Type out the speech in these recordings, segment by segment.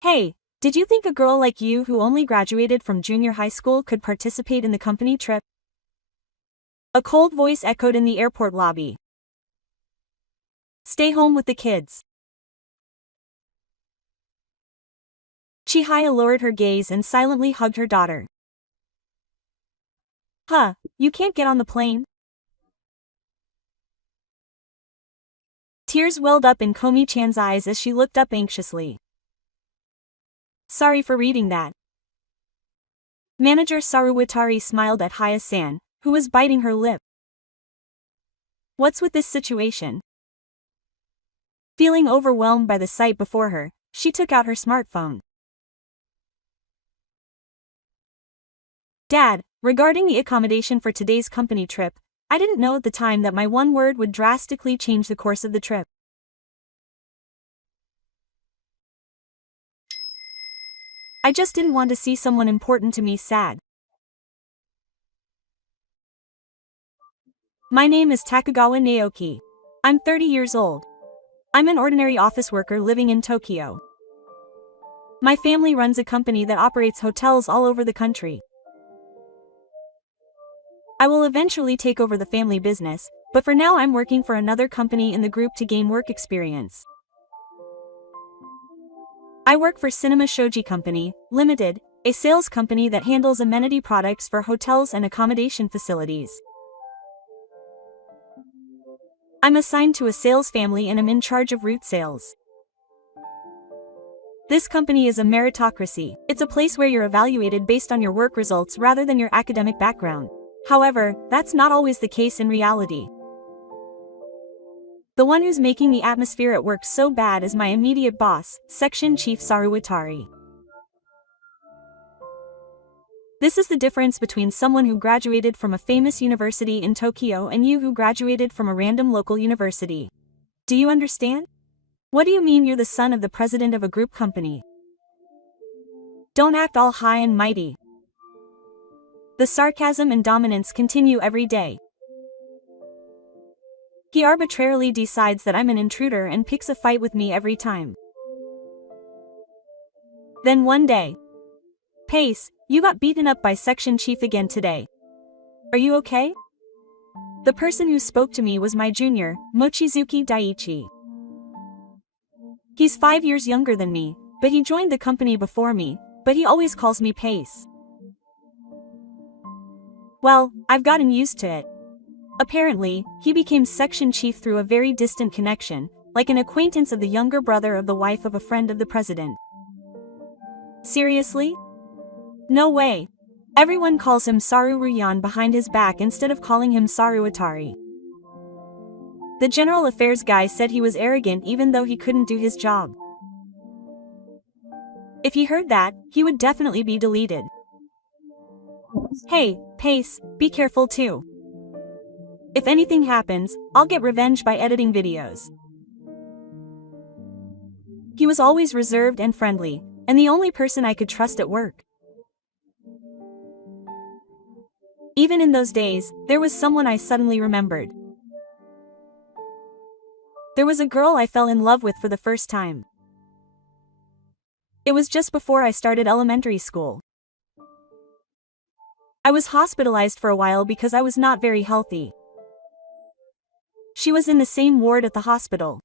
Hey, did you think a girl like you who only graduated from junior high school could participate in the company trip? A cold voice echoed in the airport lobby. Stay home with the kids. Chihaya lowered her gaze and silently hugged her daughter. Huh, you can't get on the plane? Tears welled up in Komi-chan's eyes as she looked up anxiously. Sorry for reading that. Manager Saruwatari smiled at Haya-san, who was biting her lip. What's with this situation? Feeling overwhelmed by the sight before her, she took out her smartphone. Dad, regarding the accommodation for today's company trip, I didn't know at the time that my one word would drastically change the course of the trip. I just didn't want to see someone important to me sad. My name is Takagawa Naoki. I'm 30 years old. I'm an ordinary office worker living in Tokyo. My family runs a company that operates hotels all over the country. I will eventually take over the family business, but for now I'm working for another company in the group to gain work experience. I work for Cinema Shoji Company, Limited, a sales company that handles amenity products for hotels and accommodation facilities. I'm assigned to a sales family and am in charge of route sales. This company is a meritocracy. It's a place where you're evaluated based on your work results rather than your academic background. However, that's not always the case in reality. The one who's making the atmosphere at work so bad is my immediate boss, Section Chief Saruwatari. This is the difference between someone who graduated from a famous university in Tokyo and you who graduated from a random local university. Do you understand? What do you mean you're the son of the president of a group company? Don't act all high and mighty. The sarcasm and dominance continue every day. He arbitrarily decides that I'm an intruder and picks a fight with me every time. Then one day, Pace, you got beaten up by Section Chief again today. Are you okay? The person who spoke to me was my junior, Mochizuki Daiichi. He's 5 years younger than me, but he joined the company before me, but he always calls me Pace. Well, I've gotten used to it. Apparently, he became section chief through a very distant connection, like an acquaintance of the younger brother of the wife of a friend of the president. Seriously? No way. Everyone calls him Saru Ruyan behind his back instead of calling him Saruwatari. The general affairs guy said he was arrogant even though he couldn't do his job. If he heard that, he would definitely be deleted. Hey, Pace, be careful too. If anything happens, I'll get revenge by editing videos. He was always reserved and friendly, and the only person I could trust at work. Even in those days, there was someone I suddenly remembered. There was a girl I fell in love with for the first time. It was just before I started elementary school. I was hospitalized for a while because I was not very healthy. She was in the same ward at the hospital.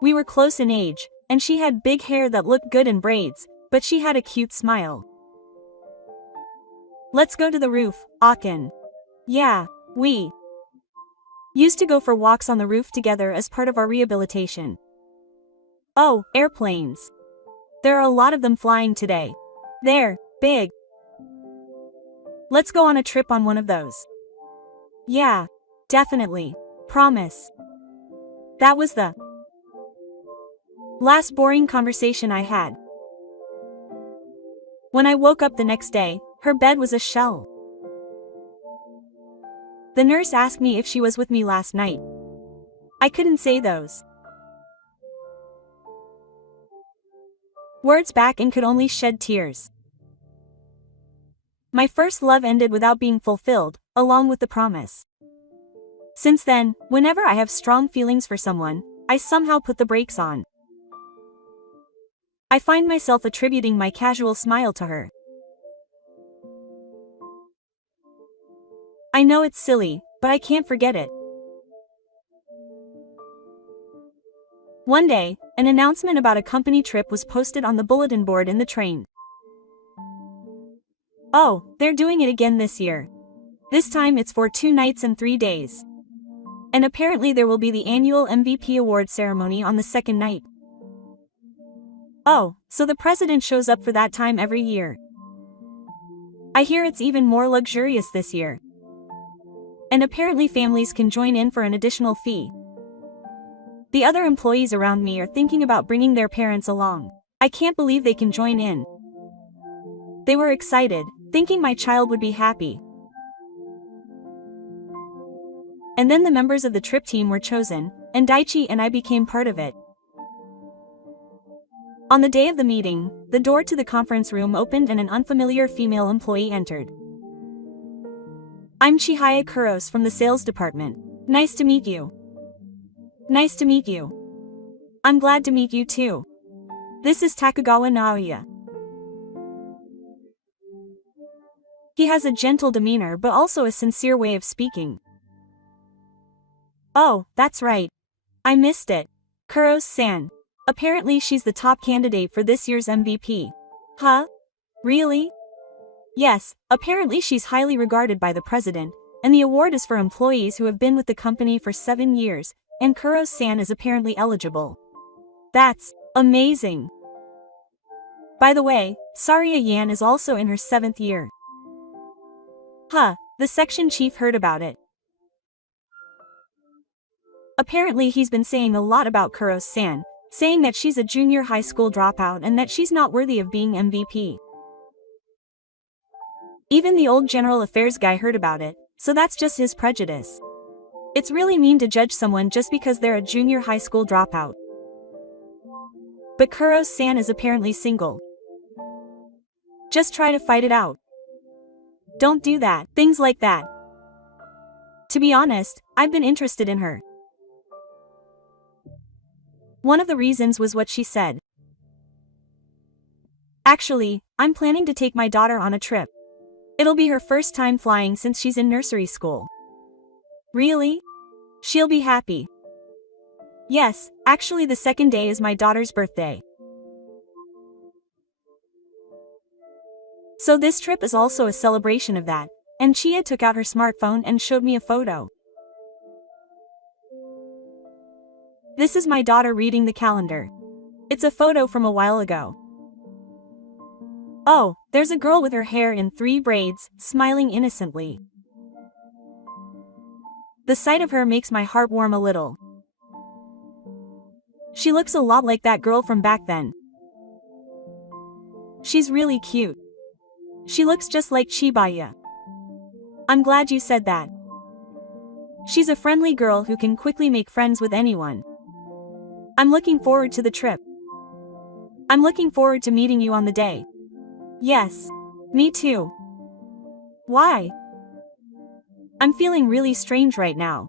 We were close in age, and she had big hair that looked good in braids, but she had a cute smile. Let's go to the roof, Akin. Yeah, we used to go for walks on the roof together as part of our rehabilitation. Oh, airplanes. There are a lot of them flying today. They're big. Let's go on a trip on one of those. Yeah. Definitely. Promise. That was the last boring conversation I had. When I woke up the next day, her bed was a shell. The nurse asked me if she was with me last night. I couldn't say those words back and could only shed tears. My first love ended without being fulfilled, along with the promise. Since then, whenever I have strong feelings for someone, I somehow put the brakes on. I find myself attributing my casual smile to her. I know it's silly, but I can't forget it. One day, an announcement about a company trip was posted on the bulletin board in the train. Oh, they're doing it again this year. This time it's for 2 nights and 3 days. And apparently there will be the annual MVP award ceremony on the second night. Oh, so the president shows up for that time every year. I hear it's even more luxurious this year. And apparently families can join in for an additional fee. The other employees around me are thinking about bringing their parents along. I can't believe they can join in. They were excited, thinking my child would be happy. And then the members of the trip team were chosen, and Daichi and I became part of it. On the day of the meeting, the door to the conference room opened and an unfamiliar female employee entered. I'm Chihaya Kuros from the sales department. Nice to meet you. Nice to meet you. I'm glad to meet you too. This is Takagawa Naoya. He has a gentle demeanor but also a sincere way of speaking. Oh, that's right. I missed it. Kuros-san. Apparently she's the top candidate for this year's MVP. Huh? Really? Yes, apparently she's highly regarded by the president, and the award is for employees who have been with the company for 7 years, and Kuros-san is apparently eligible. That's amazing. By the way, Saria Yan is also in her 7th year. Huh, the section chief heard about it. Apparently he's been saying a lot about Kuros-san, saying that she's a junior high school dropout and that she's not worthy of being MVP. Even the old general affairs guy heard about it, so that's just his prejudice. It's really mean to judge someone just because they're a junior high school dropout. But Kuros-san is apparently single. Just try to fight it out. Don't do that, things like that. To be honest, I've been interested in her. One of the reasons was what she said. Actually, I'm planning to take my daughter on a trip. It'll be her first time flying since she's in nursery school. Really? She'll be happy. Yes, actually the second day is my daughter's birthday. So this trip is also a celebration of that, and Chia took out her smartphone and showed me a photo. This is my daughter reading the calendar. It's a photo from a while ago. Oh, there's a girl with her hair in 3 braids, smiling innocently. The sight of her makes my heart warm a little. She looks a lot like that girl from back then. She's really cute. She looks just like Chibaya. I'm glad you said that. She's a friendly girl who can quickly make friends with anyone. I'm looking forward to the trip. I'm looking forward to meeting you on the day. Yes. Me too. Why? I'm feeling really strange right now.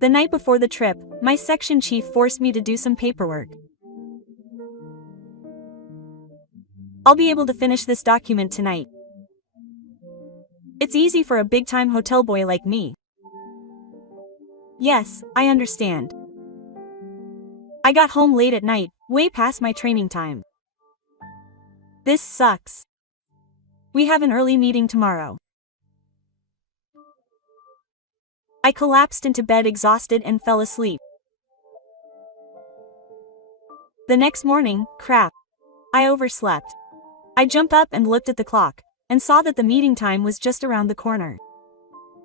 The night before the trip, my section chief forced me to do some paperwork. I'll be able to finish this document tonight. It's easy for a big-time hotel boy like me. Yes, I understand. I got home late at night, way past my training time. This sucks. We have an early meeting tomorrow. I collapsed into bed exhausted and fell asleep. The next morning, crap. I overslept. I jumped up and looked at the clock, and saw that the meeting time was just around the corner.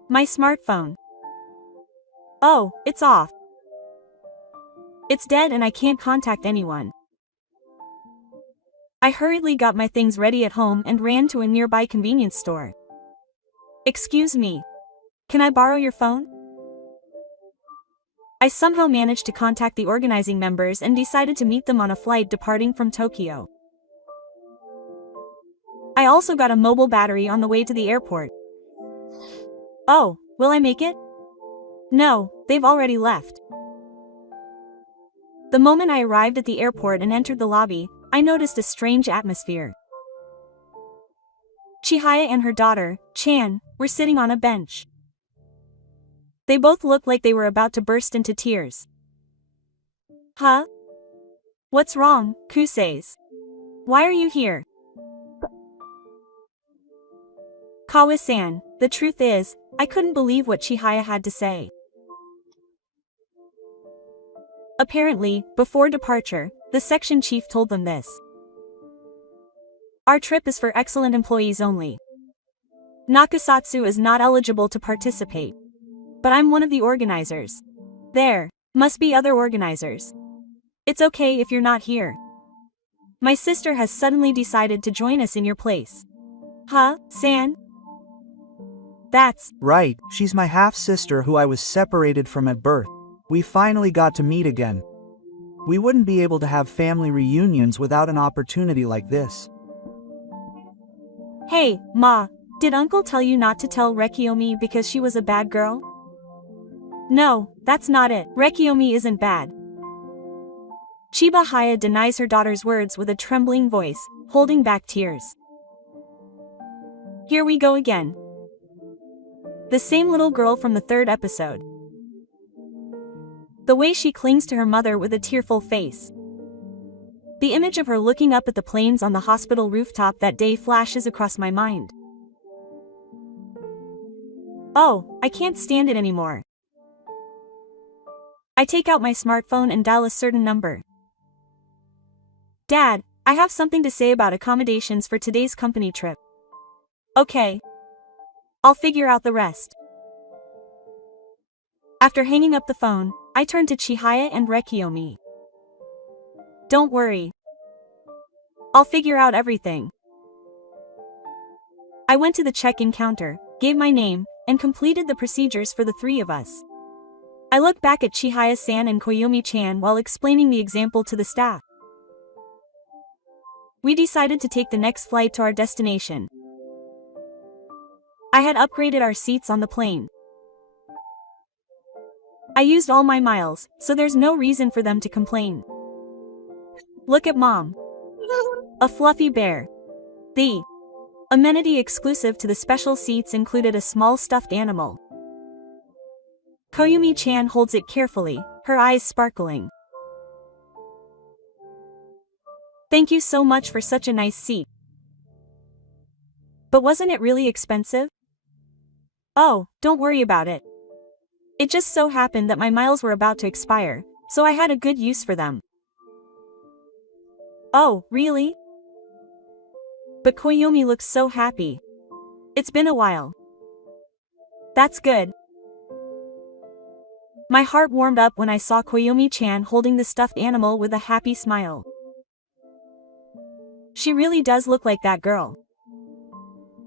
My smartphone. Oh, it's off. It's dead and I can't contact anyone. I hurriedly got my things ready at home and ran to a nearby convenience store. Excuse me. Can I borrow your phone? I somehow managed to contact the organizing members and decided to meet them on a flight departing from Tokyo. I also got a mobile battery on the way to the airport. Oh, will I make it? No, they've already left. The moment I arrived at the airport and entered the lobby, I noticed a strange atmosphere. Chihaya and her daughter, Chan, were sitting on a bench. They both looked like they were about to burst into tears. Huh? What's wrong, Kuseis? Why are you here? Kawa-san, the truth is, I couldn't believe what Chihaya had to say. Apparently, before departure, the section chief told them this. Our trip is for excellent employees only. Nakasatsu is not eligible to participate. But I'm one of the organizers. There must be other organizers. It's okay if you're not here. My sister has suddenly decided to join us in your place. Huh, San? That's right, she's my half-sister who I was separated from at birth. We finally got to meet again. We wouldn't be able to have family reunions without an opportunity like this. Hey, Ma, did Uncle tell you not to tell Rekiomi because she was a bad girl? No, that's not it. Rekiomi isn't bad. Chihaya denies her daughter's words with a trembling voice, holding back tears. Here we go again. The same little girl from the third episode. The way she clings to her mother with a tearful face. The image of her looking up at the planes on the hospital rooftop that day flashes across my mind. Oh, I can't stand it anymore. I take out my smartphone and dial a certain number. Dad, I have something to say about accommodations for today's company trip. Okay. I'll figure out the rest. After hanging up the phone, I turn to Chihaya and Rekiomi. Don't worry. I'll figure out everything. I went to the check-in counter, gave my name, and completed the procedures for the three of us. I looked back at Chihaya-san and Koyomi-chan while explaining the example to the staff. We decided to take the next flight to our destination. I had upgraded our seats on the plane. I used all my miles, so there's no reason for them to complain. Look at Mom. A fluffy bear. The amenity exclusive to the special seats included a small stuffed animal. Koyumi-chan holds it carefully, her eyes sparkling. Thank you so much for such a nice seat. But wasn't it really expensive? Oh, don't worry about it. It just so happened that my miles were about to expire, so I had a good use for them. Oh, really? But Koyomi looks so happy. It's been a while. That's good. My heart warmed up when I saw Koyomi-chan holding the stuffed animal with a happy smile. She really does look like that girl.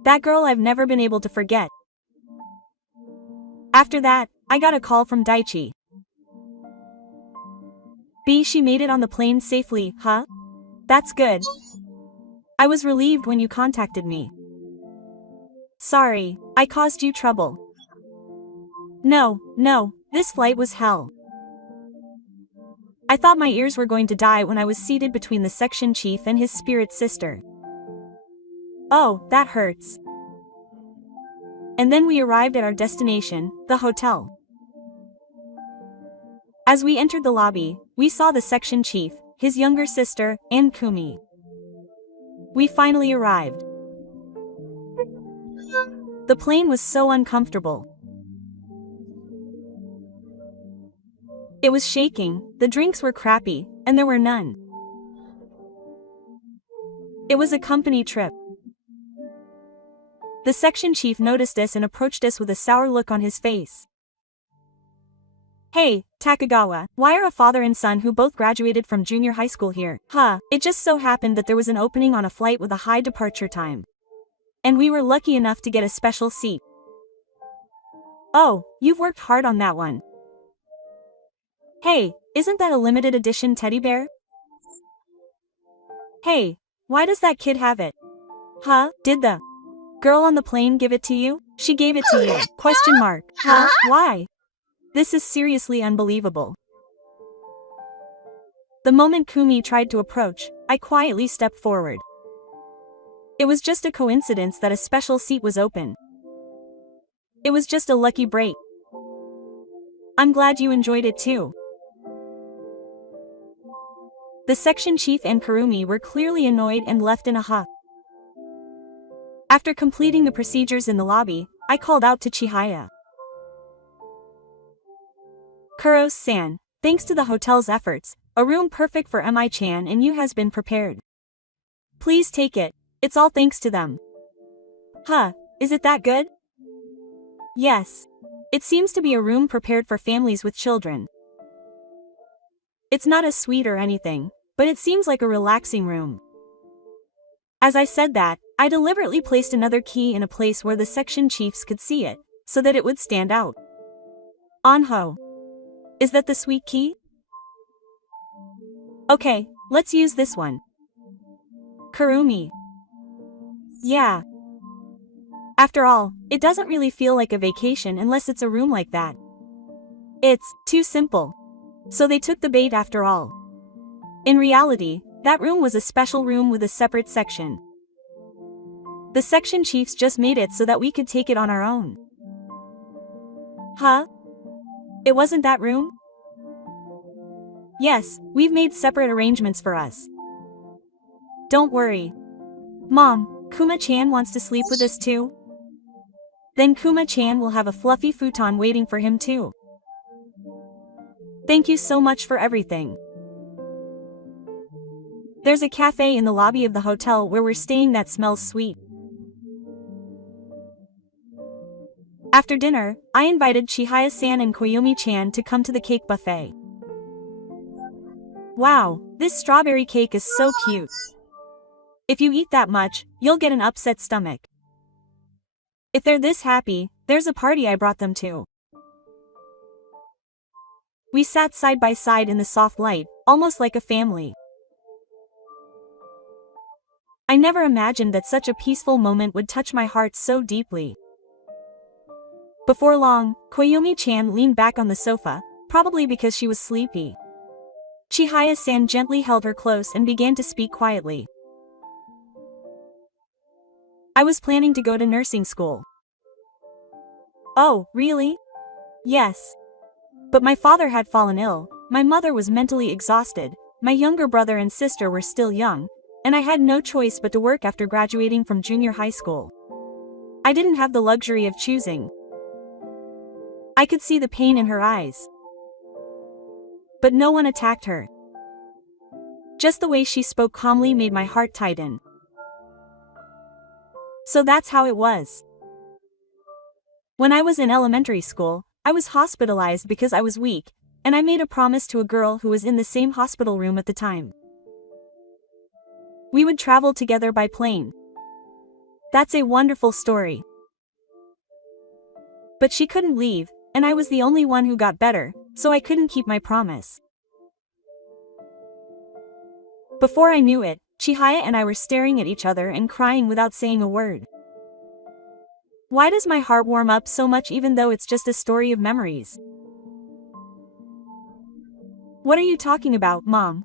That girl I've never been able to forget. After that, I got a call from Daichi. She made it on the plane safely, huh? That's good. I was relieved when you contacted me. Sorry, I caused you trouble. No, this flight was hell. I thought my ears were going to die when I was seated between the section chief and his spirit sister. Oh, that hurts. And then we arrived at our destination, the hotel. As we entered the lobby, we saw the section chief, his younger sister, and Kumi. We finally arrived. The plane was so uncomfortable. It was shaking, the drinks were crappy, and there were none. It was a company trip. The section chief noticed us and approached us with a sour look on his face. Hey, Takagawa, why are a father and son who both graduated from junior high school here? It just so happened that there was an opening on a flight with a high departure time. And we were lucky enough to get a special seat. Oh, you've worked hard on that one. Hey, isn't that a limited edition teddy bear? Hey, why does that kid have it? Did the girl on the plane give it to you? She gave it to you. Question mark. Why? This is seriously unbelievable. The moment Kumi tried to approach, I quietly stepped forward. It was just a coincidence that a special seat was open. It was just a lucky break. I'm glad you enjoyed it too. The section chief and Kurumi were clearly annoyed and left in a huff. After completing the procedures in the lobby, I called out to Chihaya. Kuros-san, thanks to the hotel's efforts, a room perfect for Mi-chan and you has been prepared. Please take it, it's all thanks to them. Huh, is it that good? Yes. It seems to be a room prepared for families with children. It's not a suite or anything, but it seems like a relaxing room. As I said that, I deliberately placed another key in a place where the section chiefs could see it, so that it would stand out. Anho. Is that the suite key? Okay, let's use this one. Kurumi. Yeah. After all, it doesn't really feel like a vacation unless it's a room like that. It's too simple. So they took the bait after all. In reality, that room was a special room with a separate section. The section chiefs just made it so that we could take it on our own. Huh? It wasn't that room? Yes, we've made separate arrangements for us. Don't worry. Mom, Kuma-chan wants to sleep with us too? Then Kuma-chan will have a fluffy futon waiting for him too. Thank you so much for everything. There's a cafe in the lobby of the hotel where we're staying that smells sweet. After dinner, I invited Chihaya-san and Koyumi-chan to come to the cake buffet. Wow, this strawberry cake is so cute. If you eat that much, you'll get an upset stomach. If they're this happy, there's a party I brought them to. We sat side by side in the soft light, almost like a family. I never imagined that such a peaceful moment would touch my heart so deeply. Before long, Koyumi-chan leaned back on the sofa, probably because she was sleepy. Chihaya-san gently held her close and began to speak quietly. I was planning to go to nursing school. Oh, really? Yes. But my father had fallen ill, my mother was mentally exhausted, my younger brother and sister were still young, and I had no choice but to work after graduating from junior high school. I didn't have the luxury of choosing. I could see the pain in her eyes. But no one attacked her. Just the way she spoke calmly made my heart tighten. So that's how it was. When I was in elementary school, I was hospitalized because I was weak, and I made a promise to a girl who was in the same hospital room at the time. We would travel together by plane. That's a wonderful story. But she couldn't leave, and I was the only one who got better, so I couldn't keep my promise. Before I knew it, Chihaya and I were staring at each other and crying without saying a word. Why does my heart warm up so much even though it's just a story of memories? What are you talking about, Mom?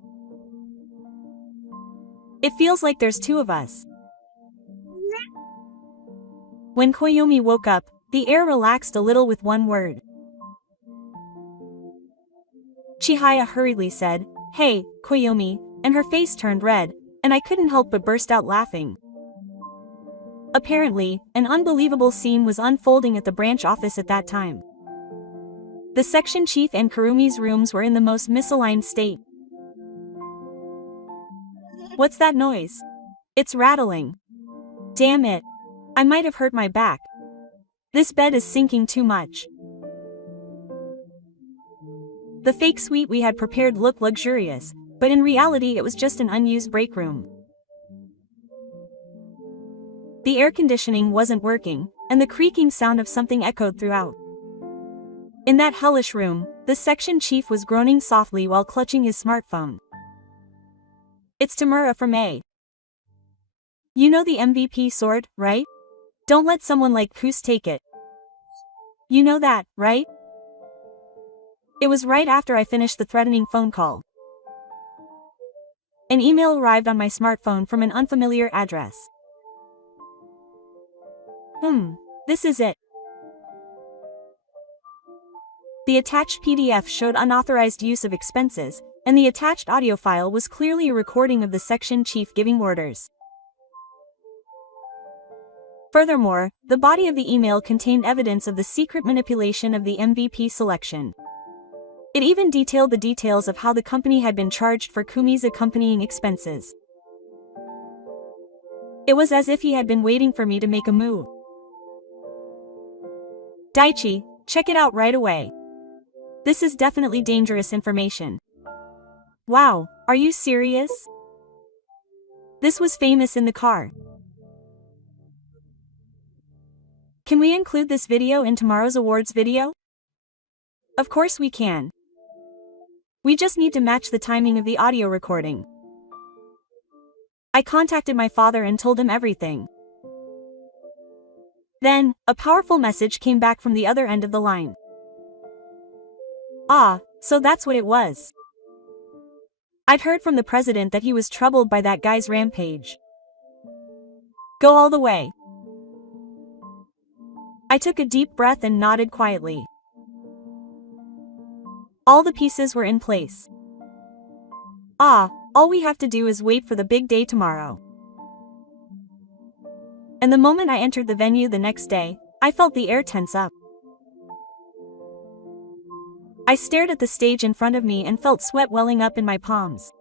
It feels like there's two of us. When Koyomi woke up, the air relaxed a little with one word. Chihaya hurriedly said, "Hey, Koyomi," and her face turned red, and I couldn't help but burst out laughing. Apparently, an unbelievable scene was unfolding at the branch office at that time. The section chief and Kurumi's rooms were in the most misaligned state. What's that noise? It's rattling. Damn it. I might have hurt my back. This bed is sinking too much. The fake suite we had prepared looked luxurious, but in reality it was just an unused break room. The air conditioning wasn't working, and the creaking sound of something echoed throughout. In that hellish room, the section chief was groaning softly while clutching his smartphone. It's Tamura from A. You know the MVP sword, right? Don't let someone like Kus take it. You know that, right? It was right after I finished the threatening phone call. An email arrived on my smartphone from an unfamiliar address. This is it. The attached PDF showed unauthorized use of expenses, and the attached audio file was clearly a recording of the section chief giving orders. Furthermore, the body of the email contained evidence of the secret manipulation of the MVP selection. It even detailed the details of how the company had been charged for Kumi's accompanying expenses. It was as if he had been waiting for me to make a move. Daichi, check it out right away. This is definitely dangerous information. Wow, are you serious? This was famous in the car. Can we include this video in tomorrow's awards video? Of course we can. We just need to match the timing of the audio recording. I contacted my father and told him everything. Then, a powerful message came back from the other end of the line. Ah, so that's what it was. I'd heard from the president that he was troubled by that guy's rampage. Go all the way. I took a deep breath and nodded quietly. All the pieces were in place. All we have to do is wait for the big day tomorrow. And the moment I entered the venue the next day, I felt the air tense up. I stared at the stage in front of me and felt sweat welling up in my palms.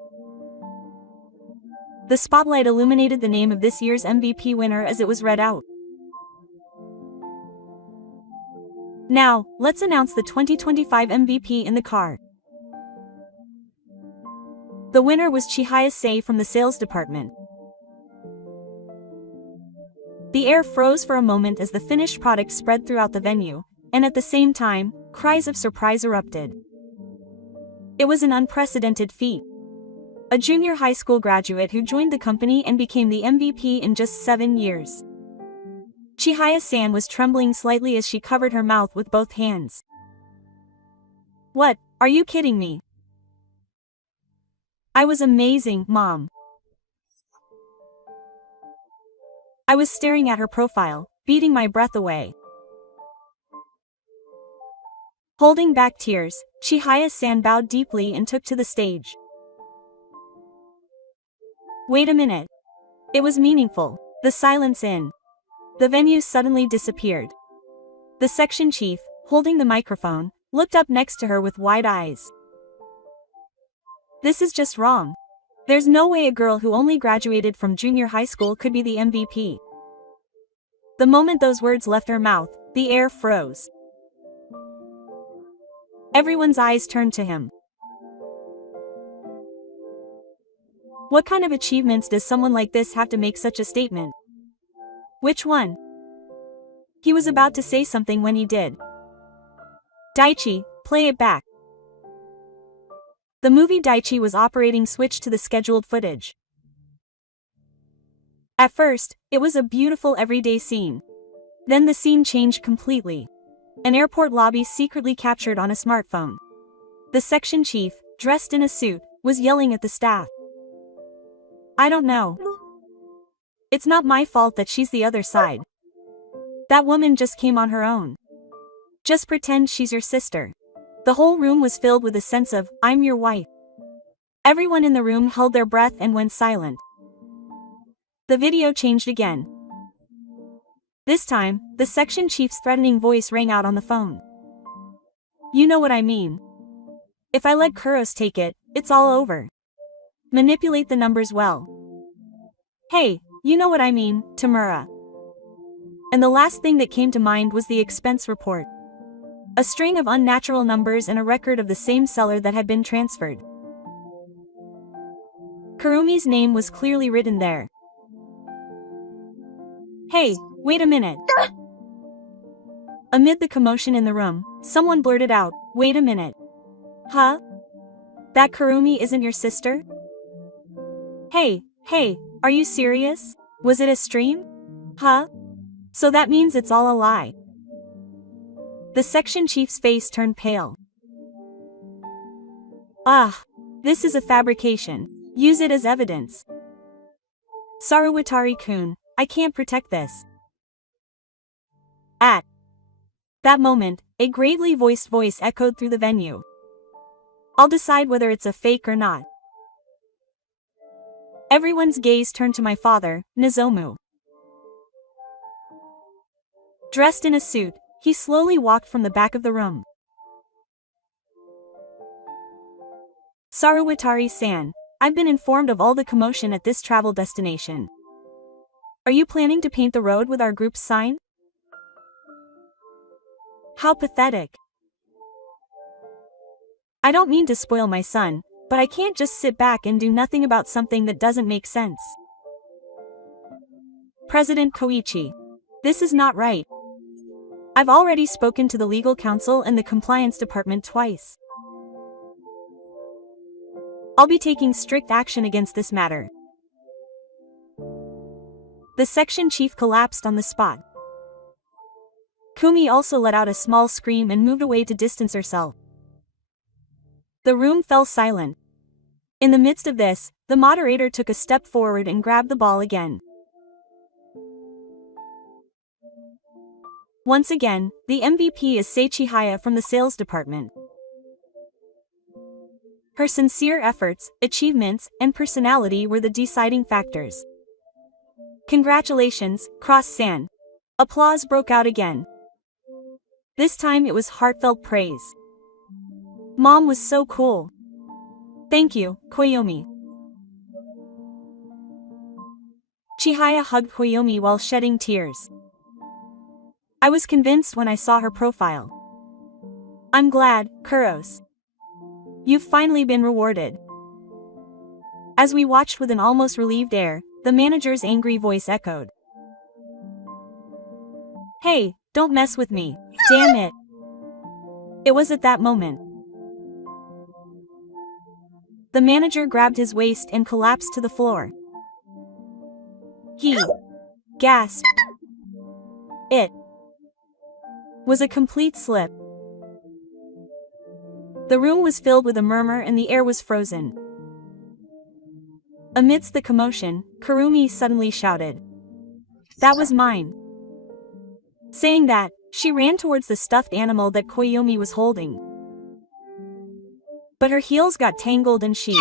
The spotlight illuminated the name of this year's MVP winner as it was read out. Now, let's announce the 2025 MVP in the car. The winner was Chihaya from the sales department. The air froze for a moment as the finished product spread throughout the venue, and at the same time, cries of surprise erupted. It was an unprecedented feat. A junior high school graduate who joined the company and became the MVP in just 7 years. Chihaya-san was trembling slightly as she covered her mouth with both hands. What, are you kidding me? I was amazing, Mom. I was staring at her profile, beating my breath away. Holding back tears, Chihaya-san bowed deeply and took to the stage. Wait a minute. It was meaningful. The silence in the venue suddenly disappeared. The section chief, holding the microphone, looked up next to her with wide eyes. This is just wrong. There's no way a girl who only graduated from junior high school could be the MVP. The moment those words left her mouth, the air froze. Everyone's eyes turned to him. What kind of achievements does someone like this have to make such a statement? Which one? He was about to say something when he did. Daichi, play it back. The movie Daichi was operating switched to the scheduled footage. At first, it was a beautiful everyday scene. Then the scene changed completely. An airport lobby secretly captured on a smartphone. The section chief, dressed in a suit, was yelling at the staff. I don't know. It's not my fault that she's the other side. That woman just came on her own. Just pretend she's your sister. The whole room was filled with a sense of, I'm your wife. Everyone in the room held their breath and went silent. The video changed again. This time, the section chief's threatening voice rang out on the phone. You know what I mean. If I let Kuros take it, it's all over. Manipulate the numbers well. Hey, you know what I mean, Tamura. And the last thing that came to mind was the expense report. A string of unnatural numbers and a record of the same seller that had been transferred. Kurumi's name was clearly written there. Hey, wait a minute. Amid the commotion in the room, someone blurted out, wait a minute. Huh? That Kurumi isn't your sister? Hey, are you serious? Was it a stream? Huh? So that means it's all a lie. The section chief's face turned pale. This is a fabrication. Use it as evidence. Saruwatari-kun, I can't protect this. At that moment, a gravely voiced voice echoed through the venue. I'll decide whether it's a fake or not. Everyone's gaze turned to my father, Nozomu. Dressed in a suit, he slowly walked from the back of the room. Saruwatari-san, I've been informed of all the commotion at this travel destination. Are you planning to paint the road with our group's sign? How pathetic. I don't mean to spoil my son, but I can't just sit back and do nothing about something that doesn't make sense. President Koichi. This is not right. I've already spoken to the legal counsel and the compliance department twice. I'll be taking strict action against this matter. The section chief collapsed on the spot. Kumi also let out a small scream and moved away to distance herself. The room fell silent. In the midst of this, the moderator took a step forward and grabbed the ball again. Once again, the MVP is Sei Chihaya from the sales department. Her sincere efforts, achievements, and personality were the deciding factors. Congratulations, Cross-san. Applause broke out again. This time it was heartfelt praise. Mom was so cool. Thank you, Koyomi. Chihaya hugged Koyomi while shedding tears. I was convinced when I saw her profile. I'm glad, Kuros. You've finally been rewarded. As we watched with an almost relieved air, the manager's angry voice echoed. Hey, don't mess with me, damn it. It was at that moment. The manager grabbed his waist and collapsed to the floor. He gasped. It was a complete slip. The room was filled with a murmur and the air was frozen. Amidst the commotion, Kurumi suddenly shouted, "That was mine." Saying that, she ran towards the stuffed animal that Koyomi was holding. But her heels got tangled and she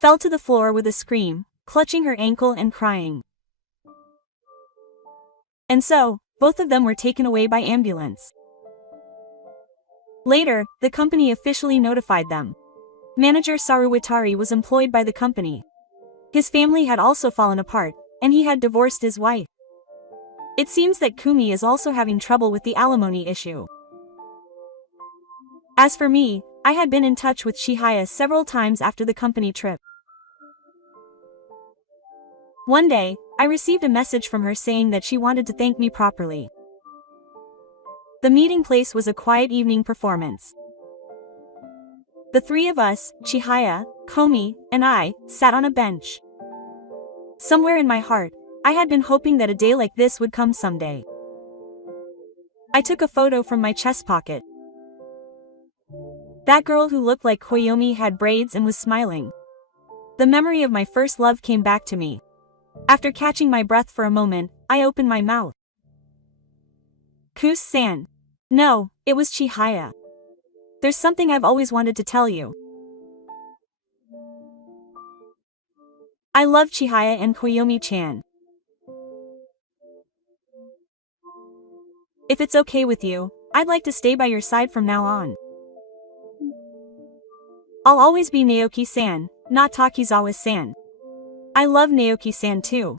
fell to the floor with a scream, clutching her ankle and crying. And so, both of them were taken away by ambulance. Later, the company officially notified them. Manager Saruwatari was employed by the company. His family had also fallen apart, and he had divorced his wife. It seems that Kumi is also having trouble with the alimony issue. As for me, I had been in touch with Chihaya several times after the company trip. One day, I received a message from her saying that she wanted to thank me properly. The meeting place was a quiet evening performance. The three of us, Chihaya, Komi, and I, sat on a bench. Somewhere in my heart, I had been hoping that a day like this would come someday. I took a photo from my chest pocket. That girl who looked like Koyomi had braids and was smiling. The memory of my first love came back to me. After catching my breath for a moment, I opened my mouth. Kus-san. No, it was Chihaya. There's something I've always wanted to tell you. I love Chihaya and Koyomi-chan. If it's okay with you, I'd like to stay by your side from now on. I'll always be Naoki-san, not Takizawa-san. I love Naoki-san too.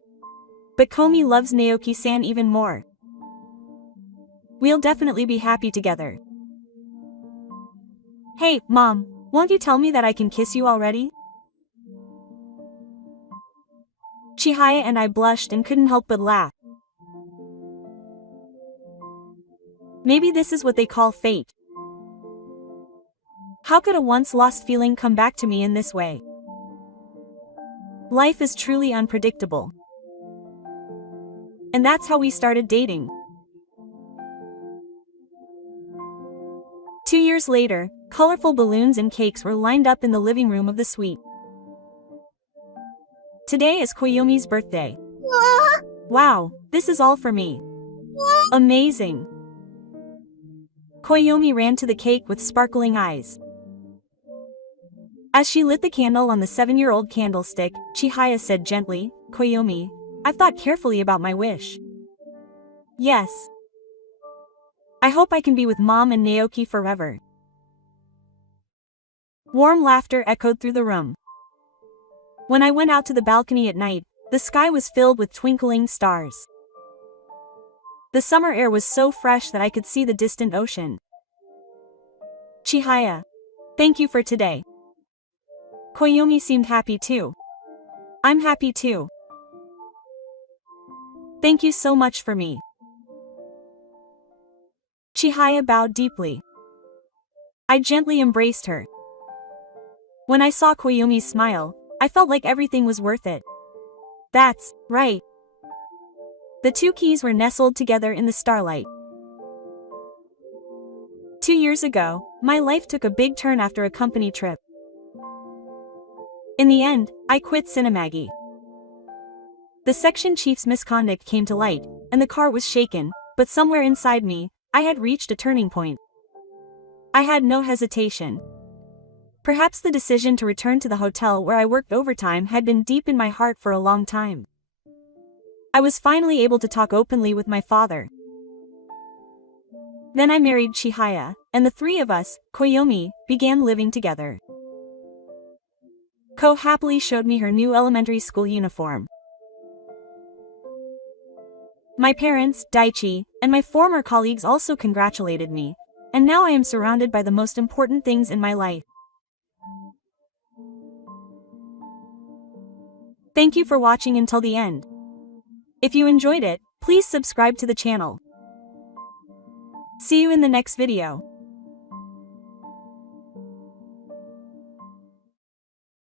But Komi loves Naoki-san even more. We'll definitely be happy together. Hey, Mom, won't you tell me that I can kiss you already? Chihaya and I blushed and couldn't help but laugh. Maybe this is what they call fate. How could a once-lost feeling come back to me in this way? Life is truly unpredictable. And that's how we started dating. 2 years later, Colorful balloons and cakes were lined up in the living room of the suite. Today is Koyomi's birthday. Wow, this is all for me. Amazing. Koyomi ran to the cake with sparkling eyes. As she lit the candle on the 7-year-old candlestick, Chihaya said gently, "Koyomi, I've thought carefully about my wish. Yes. I hope I can be with Mom and Naoki forever." Warm laughter echoed through the room. When I went out to the balcony at night, the sky was filled with twinkling stars. The summer air was so fresh that I could see the distant ocean. Chihaya, thank you for today. Koyomi seemed happy too. I'm happy too. Thank you so much for me. Chihaya bowed deeply. I gently embraced her. When I saw Koyomi's smile, I felt like everything was worth it. That's right. The two keys were nestled together in the starlight. 2 years ago, my life took a big turn after a company trip. In the end, I quit Cinemagi. The section chief's misconduct came to light, and the car was shaken, but somewhere inside me, I had reached a turning point. I had no hesitation. Perhaps the decision to return to the hotel where I worked overtime had been deep in my heart for a long time. I was finally able to talk openly with my father. Then I married Chihaya, and the three of us, Koyomi, began living together. Ko happily showed me her new elementary school uniform. My parents, Daichi, and my former colleagues also congratulated me, and now I am surrounded by the most important things in my life. Thank you for watching until the end. If you enjoyed it, please subscribe to the channel. See you in the next video.